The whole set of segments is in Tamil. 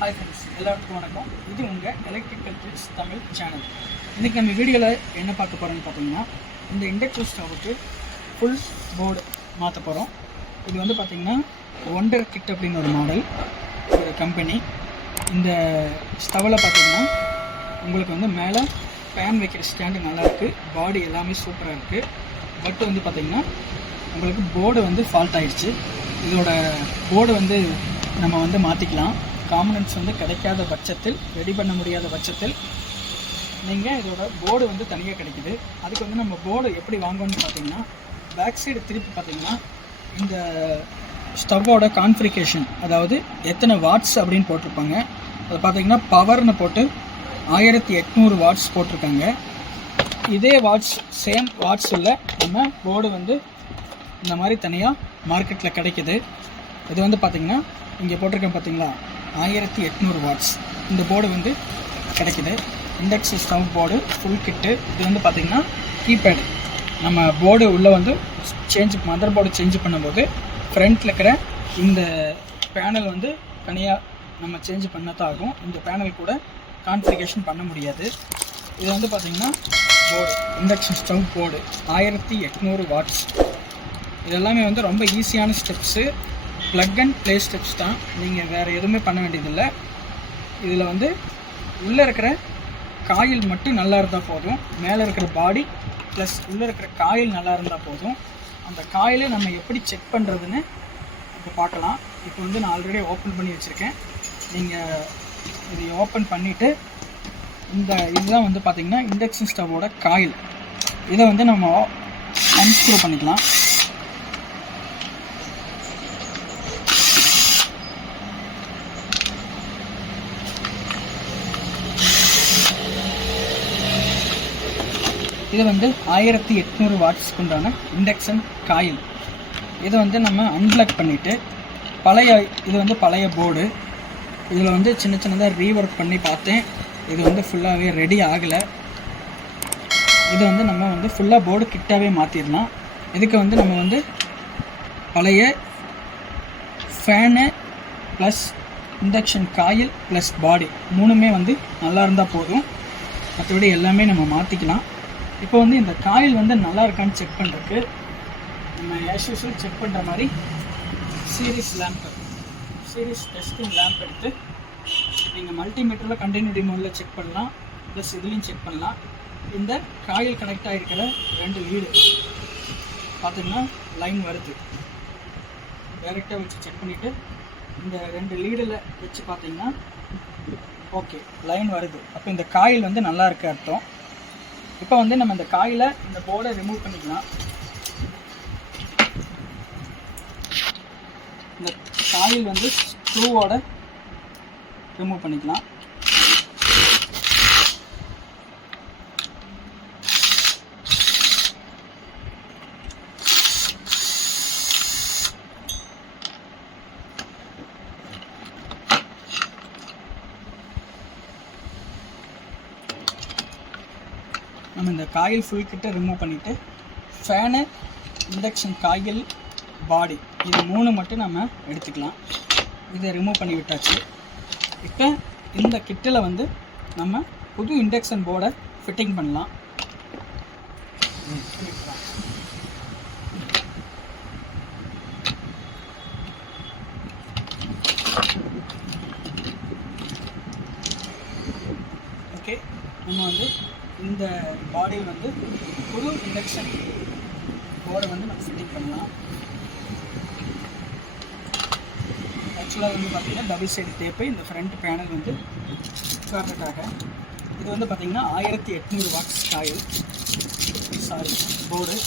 ஹாய் ஃப்ரெண்ட்ஸ், எல்லாருக்கும் வணக்கம். இது உங்கள் எலக்ட்ரிக்கல் ட்ரிக்ஸ் தமிழ் சேனல். இன்றைக்கி நம்ம வீடியோவில் என்ன பார்க்க போகிறோம்னு பார்த்தீங்கன்னா, இந்த இண்டக்ஷன் ஸ்டவ்வுக்கு ஃபுல் போர்டு மாற்ற போகிறோம். இது வந்து பார்த்திங்கன்னா ஒண்டர் கிட் அப்படின்னு ஒரு மாடல், ஒரு கம்பெனி. இந்த ஸ்டவ்வில் பார்த்திங்கன்னா உங்களுக்கு வந்து மேலே பேன் வைக்கிற ஸ்டாண்டு நல்லாயிருக்கு, பாடி எல்லாமே சூப்பராக இருக்குது. பட் வந்து பார்த்திங்கன்னா உங்களுக்கு போர்டு வந்து ஃபால்ட் ஆகிடுச்சு. இதோட போர்டு வந்து நம்ம வந்து மாற்றிக்கலாம். காம்பனன்ட்ஸ் வந்து கிடைக்காத பட்சத்தில், ரெடி பண்ண முடியாத பட்சத்தில் நீங்கள் இதோட போர்டு வந்து தனியாக கிடைக்குது. அதுக்கு வந்து நம்ம போர்டு எப்படி வாங்கணும்னு பார்த்தீங்கன்னா, பேக் சைடு திருப்பி பார்த்தீங்கன்னா இந்த ஸ்டவ்வோட கான்ஃபிகரேஷன், அதாவது எத்தனை வாட்ஸ் அப்படின்னு போட்டிருப்பாங்க. அதை பார்த்தீங்கன்னா பவர்னு போட்டு 1800 வாட்ஸ் போட்டிருக்காங்க. இதே வாட்ஸ், சேம் வாட்ஸ் உள்ள நம்ம போர்டு வந்து இந்த மாதிரி தனியாக மார்க்கெட்டில் கிடைக்கிது. இது வந்து பார்த்திங்கன்னா இங்கே போட்டிருக்கேன் பார்த்தீங்களா, 1800 வாட்ஸ் இந்த போர்டு வந்து கிடைக்கிது. Induction stove board full kit. இது வந்து பார்த்திங்கன்னா கீபேடு. நம்ம போர்டு உள்ளே வந்து மதர் போர்டு சேஞ்ச் பண்ணும்போது ஃப்ரண்ட்டில் இருக்கிற இந்த பேனல் வந்து தனியாக நம்ம சேஞ்ச் பண்ணதான் ஆகும். இந்த பேனல் கூட கான்ஃபிகரேஷன் பண்ண முடியாது. இது வந்து பார்த்திங்கன்னா board, induction stove board 1800 watts. இதெல்லாமே வந்து ரொம்ப ஈஸியான steps, plug and play steps தான். நீங்கள் வேறு எதுவுமே பண்ண வேண்டியதில்லை. இதில் வந்து உள்ளே இருக்கிற காயில் மட்டும் நல்லா இருந்தால் போதும். மேலே இருக்கிற பாடி ப்ளஸ் உள்ளே இருக்கிற காயில் நல்லா இருந்தால் போதும். அந்த காயிலை நம்ம எப்படி செக் பண்ணுறதுன்னு இப்போ பார்க்கலாம். இப்போ வந்து நான் ஆல்ரெடி ஓப்பன் பண்ணி வச்சுருக்கேன். நீங்கள் இதை ஓப்பன் பண்ணிவிட்டு இதுதான் வந்து பார்த்திங்கன்னா இண்டக்ஷன் ஸ்டவ்வோட காயில். இதை வந்து நம்ம அன்ஸ்க்ரூ பண்ணிக்கலாம். இது வந்து 1800 வாட்ஸ்க்கு உண்டான இண்டக்ஷன் காயில். இதை வந்து நம்ம அன்பிளக் பண்ணிவிட்டு, இது வந்து பழைய போர்டு. இதில் வந்து சின்ன சின்னதாக ரீஒர்க் பண்ணி பார்த்தேன். இது வந்து ஃபுல்லாகவே ரெடி ஆகலை. இதை வந்து நம்ம வந்து ஃபுல்லாக போர்டு கிட்டாகவே மாற்றிடலாம். இதுக்கு வந்து நம்ம வந்து பழைய fan plus induction coil plus பாடி மூணுமே வந்து நல்லா இருந்தால் போதும். மற்றபடி எல்லாமே நம்ம மாற்றிக்கலாம். இப்போ வந்து இந்த காயில் வந்து நல்லா இருக்கான்னு செக் பண்ணுறதுக்கு நம்ம ஆஸ் யூசுவல் செக் பண்ணுற மாதிரி சீரிஸ் டெஸ்டிங் லேம்ப் எடுத்து நீங்கள் மல்டிமீட்டரில் கண்டினியூட்டி மோடில் செக் பண்ணலாம், ப்ளஸ் இதுலேயும் செக் பண்ணலாம். இந்த காயில் கனெக்ட் ஆகிருக்கிற 2 லீடு பார்த்திங்கன்னா லைன் வருது. டைரெக்டாக வச்சு செக் பண்ணிவிட்டு இந்த 2 லீடில் வச்சு பார்த்திங்கன்னா ஓகே லைன் வருது. அப்போ இந்த காயில் வந்து நல்லா இருக்கு அர்த்தம். இப்போ வந்து நம்ம இந்த காயிலை, இந்த போர்டை ரிமூவ் பண்ணிக்கலாம். இந்த காயில் வந்து ஸ்க்ரூவோட ரிமூவ் பண்ணிக்கலாம். நம்ம இந்த காயில் ஃபுல் கிட்ட ரிமூவ் பண்ணிவிட்டு, ஃபேனு, இண்டக்ஷன் காயில், பாடி இது 3 மட்டும் நம்ம எடுத்துக்கலாம். இதை ரிமூவ் பண்ணி விட்டாச்சு. இப்போ இந்த கிட்டில் வந்து நம்ம புது இண்டக்ஷன் போர்டை ஃபிட்டிங் பண்ணலாம். ஓகே, நம்ம வந்து இந்த பாடியில் வந்து புது இண்டக்ஷன் போர்டை வந்து நம்ம ஃபிட்டிங் பண்ணலாம். ஆக்சுவலாக வந்து பார்த்திங்கன்னா டபுள் சைடு டேப்பு இந்த ஃப்ரண்ட் பேனல் வந்து உட்கார்றதுக்காக. இது வந்து பார்த்திங்கன்னா 1800 வாட்ஸ் காயில், போர்டு.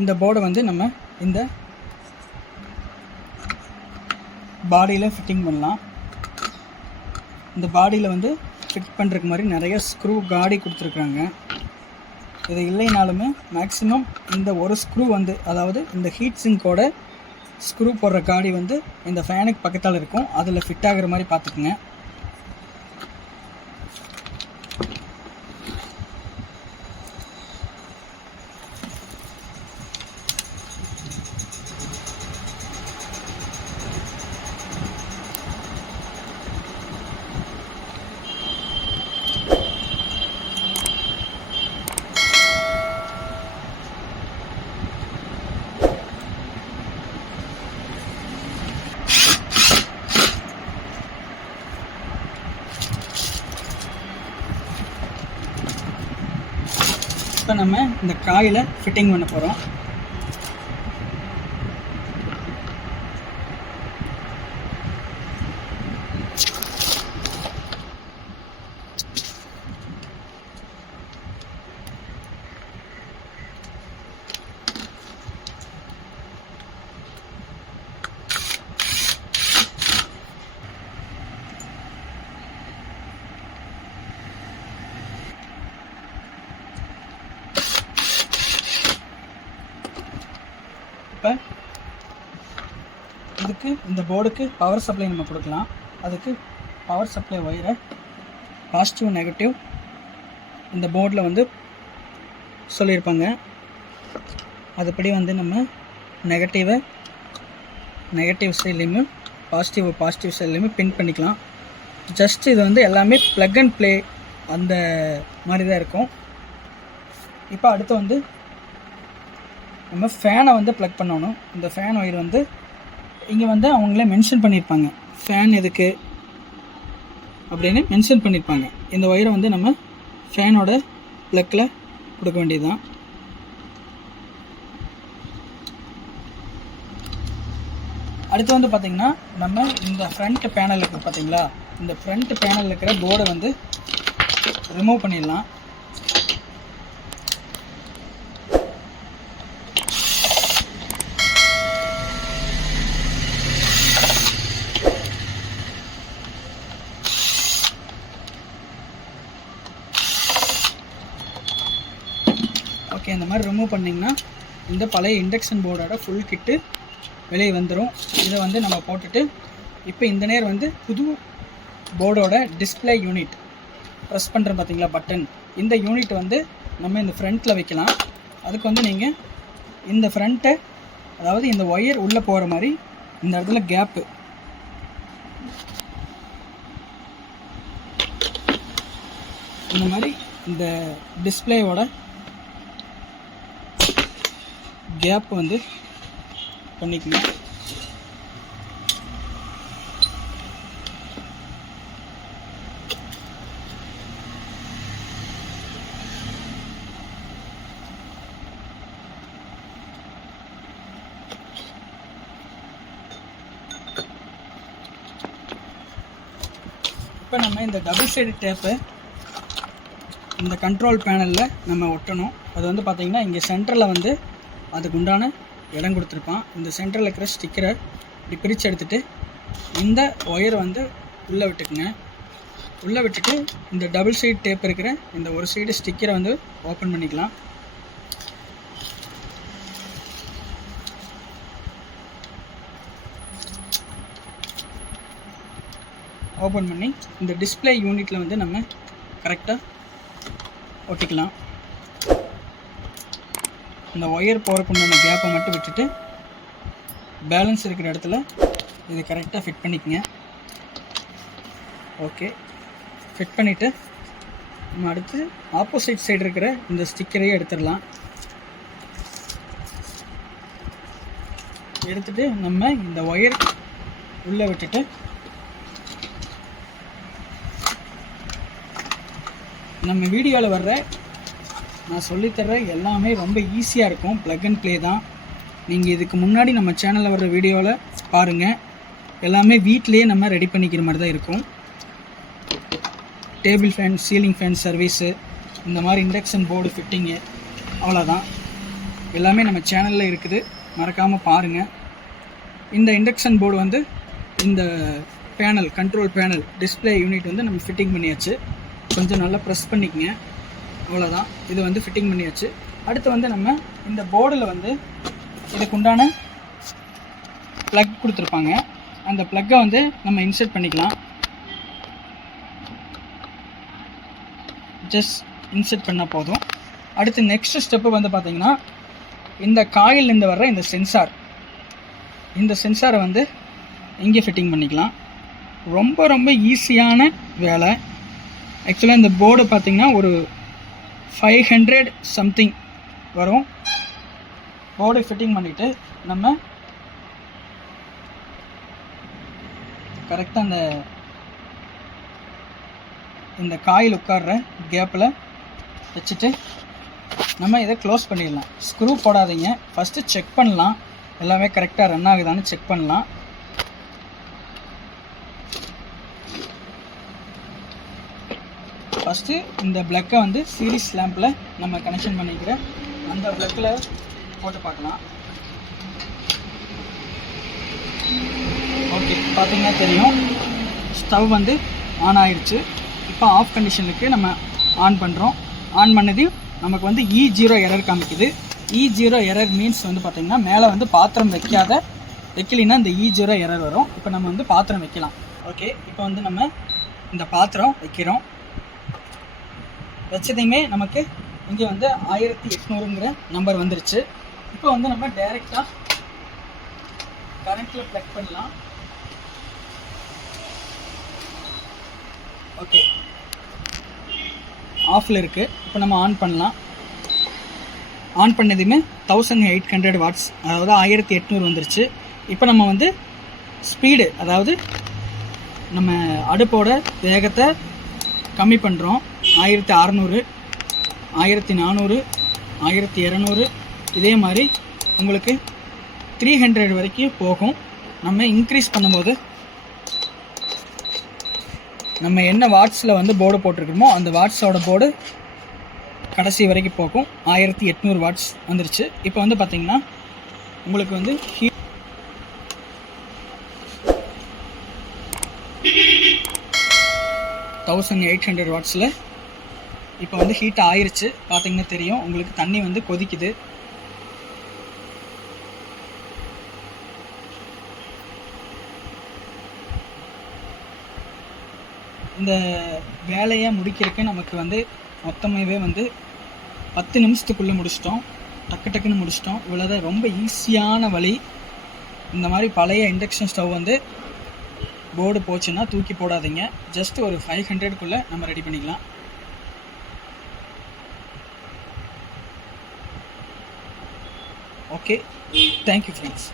இந்த போர்டை வந்து நம்ம இந்த பாடியில் ஃபிட்டிங் பண்ணலாம். இந்த பாடியில் வந்து ஃபிட் பண்ணுறதுக்கு மாதிரி நிறைய ஸ்க்ரூ காடி கொடுத்துருக்குறாங்க. இது இல்லைனாலுமே மேக்ஸிமம் இந்த ஒரு ஸ்க்ரூ வந்து, அதாவது இந்த ஹீட் சிங்கோட ஸ்க்ரூ போடுற காடி வந்து இந்த ஃபேனுக்கு பக்கத்தால் இருக்கும், அதில் ஃபிட் ஆகிற மாதிரி பார்த்துக்குங்க. இப்போ நம்ம இந்த காயில் ஃபிட்டிங் பண்ண போகிறோம். இப்போ இதுக்கு இந்த போர்டுக்கு பவர் சப்ளை நம்ம கொடுக்கலாம். அதுக்கு பவர் சப்ளை ஒயரை பாசிட்டிவ் நெகட்டிவ் இந்த போர்டில் வந்து சொல்லியிருப்பாங்க. அதுபடி வந்து நம்ம நெகட்டிவ் சைட்லேயுமே பாசிட்டிவ் சைட்லேயுமே பின் பண்ணிக்கலாம். ஜஸ்ட் இது வந்து எல்லாமே ப்ளக் அண்ட் ப்ளே அந்த மாதிரி தான் இருக்கும். இப்போ அடுத்து வந்து நம்ம ஃபேனை வந்து ப்ளக் பண்ணணும். இந்த ஃபேன் ஒயர் வந்து இங்கே வந்து அவங்களே மென்ஷன் பண்ணியிருப்பாங்க, ஃபேன் எதுக்கு அப்படின்னு மென்ஷன் பண்ணியிருப்பாங்க. இந்த ஒயரை வந்து நம்ம ஃபேனோட ப்ளக்கில் கொடுக்க வேண்டியது தான். அடுத்து வந்து பார்த்திங்கன்னா நம்ம இந்த ஃப்ரண்ட் பேனல் இருக்குது பார்த்திங்களா, இந்த ஃப்ரண்ட் பேனலில் இருக்கிற போர்டை வந்து ரிமூவ் பண்ணிடலாம். ஓகே, இந்த மாதிரி ரிமூவ் பண்ணிங்கன்னா இந்த பழைய இண்டக்ஷன் போர்டோட ஃபுல் கிட்டு வெளியே வந்துடும். இதை வந்து நம்ம போட்டுட்டு இப்போ இந்த நேரம் வந்து புது போர்டோட டிஸ்பிளே யூனிட் ப்ரெஸ் பண்ணுறோம் பார்த்தீங்களா பட்டன், இந்த யூனிட் வந்து நம்ம இந்த ஃப்ரண்ட்டில் வைக்கலாம். அதுக்கு வந்து நீங்கள் இந்த ஃப்ரண்ட்டை, அதாவது இந்த ஒயர் உள்ளே போகிற மாதிரி இந்த இடத்துல கேப்பு இந்த மாதிரி இந்த டிஸ்பிளேயோட கேப் வந்து பண்ணிக்கலாம். இப்போ நம்ம இந்த டபுள் சைடு டேப்பை இந்த கண்ட்ரோல் பேனலில் நம்ம ஒட்டணும். அது வந்து பார்த்திங்கன்னா இங்கே சென்டரில் வந்து அதுக்கு உண்டான இடம் கொடுத்துருப்பான். இந்த சென்டரில் இருக்கிற ஸ்டிக்கரை இப்படி பிரித்து எடுத்துகிட்டு இந்த ஒயரை வந்து உள்ளே விட்டுக்குங்க. உள்ளே விட்டுட்டு இந்த டபுள் சைடு டேப் இருக்கிற இந்த ஒரு சைடு ஸ்டிக்கரை வந்து ஓப்பன் பண்ணிக்கலாம். ஓப்பன் பண்ணி இந்த டிஸ்பிளே யூனிட்டில் வந்து நம்ம கரெக்டாக ஒட்டிக்கலாம். இந்த ஒயர் போகிறக்குண்டான கேப்பை மட்டும் விட்டுட்டு பேலன்ஸ் இருக்கிற இடத்துல இதை கரெக்டாக ஃபிட் பண்ணிக்கங்க. ஓகே, ஃபிட் பண்ணிவிட்டு நம்ம அடுத்து ஆப்போசிட் சைடு இருக்கிற இந்த ஸ்டிக்கரையே எடுத்துடலாம். எடுத்துகிட்டு நம்ம இந்த ஒயர் உள்ளே விட்டுட்டு நம்ம வீடியோவில் வர்ற நான் சொல்லித்தர்ற எல்லாமே ரொம்ப ஈஸியாக இருக்கும், ப்ளக் அண்ட் ப்ளே தான். நீங்கள் இதுக்கு முன்னாடி நம்ம சேனலில் வர்ற வீடியோவில் பாருங்கள், எல்லாமே வீட்டிலையே நம்ம ரெடி பண்ணிக்கிற மாதிரி தான் இருக்கும். Table fan, ceiling fan service, இந்த மாதிரி இண்டக்ஷன் போர்டு ஃபிட்டிங்கு, அவ்வளோதான். எல்லாமே நம்ம சேனலில் இருக்குது, மறக்காமல் பாருங்கள். இந்த இண்டக்ஷன் போர்டு வந்து இந்த panel, control panel display unit வந்து நம்ம ஃபிட்டிங் பண்ணியாச்சு. கொஞ்சம் நல்லா ப்ரெஸ் பண்ணிக்கங்க, அவ்வளோதான். இது வந்து ஃபிட்டிங் பண்ணியாச்சு. அடுத்து வந்து நம்ம இந்த போர்டில் வந்து இதுக்கு உண்டான ப்ளக் கொடுத்துருப்பாங்க. அந்த ப்ளக்கை வந்து நம்ம இன்சர்ட் பண்ணிக்கலாம். ஜஸ்ட் இன்சர்ட் பண்ணால் போதும். அடுத்து நெக்ஸ்ட் ஸ்டெப்பு வந்து பார்த்திங்கன்னா, இந்த காயிலேருந்து வர்ற இந்த சென்சாரை வந்து இங்கே ஃபிட்டிங் பண்ணிக்கலாம். ரொம்ப ரொம்ப ஈஸியான வேலை. ஆக்சுவலாக இந்த போர்டு பார்த்திங்கன்னா ஒரு 500 சம்திங் வரும். போர்டு ஃபிட்டிங் பண்ணிவிட்டு நம்ம கரெக்டாக இந்த காயில் உட்கார்ற கேப்பில் வச்சுட்டு நம்ம இதை க்ளோஸ் பண்ணிடலாம். ஸ்க்ரூ போடாதீங்க, ஃபஸ்ட்டு செக் பண்ணலாம், எல்லாமே கரெக்டாக ரன் ஆகுதான்னு செக் பண்ணலாம். ஃபஸ்ட்டு இந்த ப்ளக்கை வந்து சீரிஸ் லேம்பில் நம்ம கனெக்ஷன் பண்ணிக்கிற அந்த ப்ளக்கில் போட்டு பார்க்கலாம். ஓகே, பார்த்திங்கன்னா தெரியும் ஸ்டவ் வந்து ஆன் ஆயிடுச்சு. இப்போ ஆஃப் கண்டிஷனுக்கு நம்ம ஆன் பண்ணுறோம். ஆன் பண்ணதையும் நமக்கு வந்து E0 எரர் காமிக்குது. E0 எரர் மீன்ஸ் வந்து பார்த்திங்கன்னா மேலே வந்து பாத்திரம் வைக்கலைன்னா இந்த E0 எரர் வரும். இப்போ நம்ம வந்து பாத்திரம் வைக்கலாம். ஓகே, இப்போ வந்து நம்ம இந்த பாத்திரம் வைக்கிறோம். வச்சதையுமே நமக்கு இங்கே வந்து 1800ங்கிற நம்பர் வந்துருச்சு. இப்போ வந்து நம்ம டைரெக்டாக கரண்ட்டில் ப்ளக் பண்ணலாம். ஓகே, ஆஃபில் இருக்குது. இப்போ நம்ம ஆன் பண்ணலாம். ஆன் பண்ணதுமே 1800 வாட்ஸ், அதாவது 1800 வந்துருச்சு. இப்போ நம்ம வந்து ஸ்பீடு, அதாவது நம்ம அடுப்போட வேகத்தை கம்மி பண்ணுறோம். 1600, 1400, 1200, இதே மாதிரி உங்களுக்கு 300 வரைக்கும் போகும். நம்ம இன்க்ரீஸ் பண்ணும்போது நம்ம என்ன வாட்ஸில் வந்து போர்டு போட்டிருக்கோமோ அந்த வாட்ஸோட போர்டு கடைசி வரைக்கும் போகும். 1800 வாட்ஸ் வந்துருச்சு. இப்போ வந்து பார்த்திங்கன்னா உங்களுக்கு வந்து 1800 வாட்ஸில் இப்போ வந்து ஹீட் ஆயிருச்சு. பார்த்திங்கன்னா தெரியும் உங்களுக்கு, தண்ணி வந்து கொதிக்குது. இந்த வேலையை முடிக்கிறதுக்கு நமக்கு வந்து மொத்தமாகவே வந்து 10 நிமிஷத்துக்குள்ளே முடிச்சிட்டோம். டக்குன்னு முடிச்சிட்டோம். இவ்வளோதான், ரொம்ப ஈஸியான வழி. இந்த மாதிரி பழைய இண்டக்ஷன் ஸ்டவ் வந்து போர்டு போச்சுன்னா தூக்கி போடாதீங்க. ஜஸ்ட் ஒரு 500க்குள்ளே நம்ம ரெடி பண்ணிக்கலாம். Okay, thank you friends.